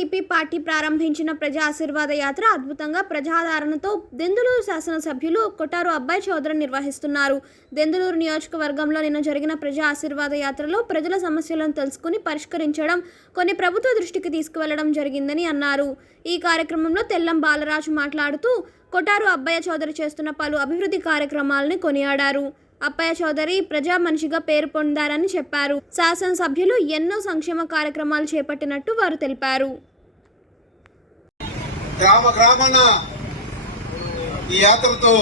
YSRCP party ప్రారంభించిన ప్రజా ఆశీర్వాద యాత్ర అద్భుతంగా ప్రజాదరణతో దెందులూరు శాసనసభ్యులు కొటారు అబ్బాయి చౌదరి నిర్వహిస్తున్నారు. దెందులూరు నియోజకవర్గంలో నిన్న జరిగిన ప్రజా ఆశీర్వాద యాత్రలో ప్రజల సమస్యలను తెలుసుకుని పరిష్కరించడం కొన్ని ప్రభుత్వ దృష్టికి తీసుకువెళ్ళడం జరిగిందని అన్నారు. ఈ కార్యక్రమంలో తెల్లం బాలరాజు మాట్లాడుతూ కొటారు అబ్బయ్య చౌదరి చేస్తున్న పలు అభివృద్ధి కార్యక్రమాలని కొనియాడారు. అప్పయ్య చౌదరి ప్రజా మనిషిగా పేరు పొందారని చెప్పారు. శాసనసభ్యులు ఎన్నో సంక్షేమ కార్యక్రమాలు చేపట్టినట్టు వారు తెలిపారు. గ్రామ గ్రామాన ఈ యాత్రతో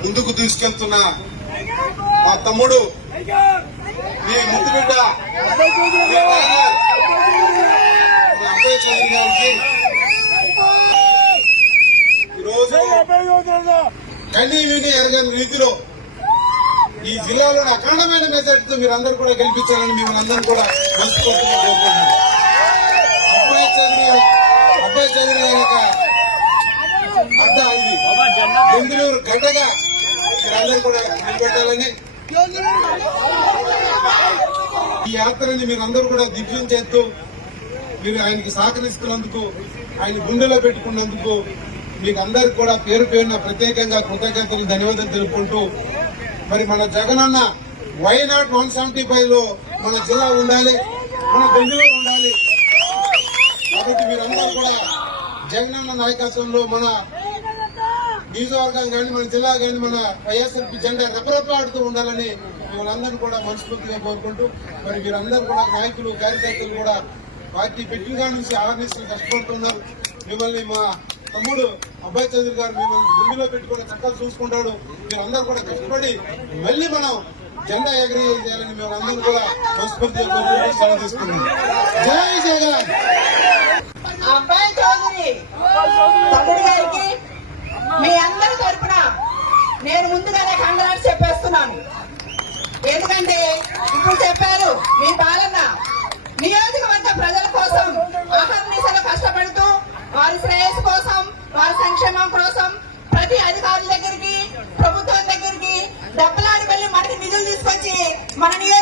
ముందుకు తీసుకెళ్తున్న మా తమ్ముడు మీ ముందు బిడ్డ అభయ చౌదరి గారికి ఈరోజు కన్నీ విని ఎరగని రీతిలో ఈ జిల్లాలోని అఖండమైన మెజార్టీతో మీరందరూ కూడా గెలిపించాలని మిమ్మల్ని అందరూ కూడా మనస్ఫూర్తిగా కోరుకుంటున్నాను అబ్బాయి చదివి అబ్బాయి చదివి గారి యొక్క అడ్డ ఇది బెంగళూరు గడ్డగా మీరందరూ కూడా నిలబెట్టాలని ఈ యాత్రని మీరందరూ కూడా దిగ్విజయం చేస్తూ మీరు ఆయనకి సహకరిస్తున్నందుకు ఆయన గుండెలో పెట్టుకున్నందుకు మీకు అందరికి కూడా పేరు పేరున ప్రత్యేకంగా కృతజ్ఞతలు ధన్యవాదాలు తెలుపుకుంటూ మరి మన జగనన్న వైనాట్ వన్ సెవెంటీ ఫైవ్లో మన జిల్లా ఉండాలి మన బెంగళూరు ఉండాలి. కాబట్టి మీరందరూ కూడా జగనన్న నాయకత్వంలో మన నియోజకవర్గం కానీ మన జిల్లా కానీ మన వైఎస్ఆర్పి జెండా రెపరెపలాడుతూ ఉండాలని మిమ్మల్ని కూడా మనస్ఫూర్తిగా కోరుకుంటూ మరి మీరందరూ కూడా నాయకులు కార్యకర్తలు కూడా పార్టీ పెట్టిన నుంచి ఆర్గనైజేషన్ కష్టపడుతున్నారు. మిమ్మల్ని మా తమ్ముడు అబ్బాయి చౌదరి గారు మిమ్మల్ని గుండెలో పెట్టుకుని చక్కగా చూసుకుంటాడు. మీరందరూ కూడా కష్టపడి మళ్ళీ మనం జెండా ఎగరి చేయాలని మేమందరూ కూడా మనస్ఫూర్తిగా కోరుకుంటూ తీసుకున్నాం జై జగన్! అబ్బాయి చౌదరి తమ్ముడు గారికి మీ అందరి తరపున నేను ముందుగానే కంగనాలు చెప్పేస్తున్నాను. ఎందుకంటే ఇప్పుడు చెప్పారు మీ పాలన. నియోజకవర్గ ప్రజల కోసం అహర్నిశలు కష్టపడుతూ వారి శ్రేయస్సు కోసం వారి సంక్షేమం కోసం ప్రతి అధికారుల దగ్గరికి ప్రభుత్వం దగ్గరికి దెబ్బలాడి వెళ్ళి మనకి నిధులు తీసుకొచ్చి మన నియోజక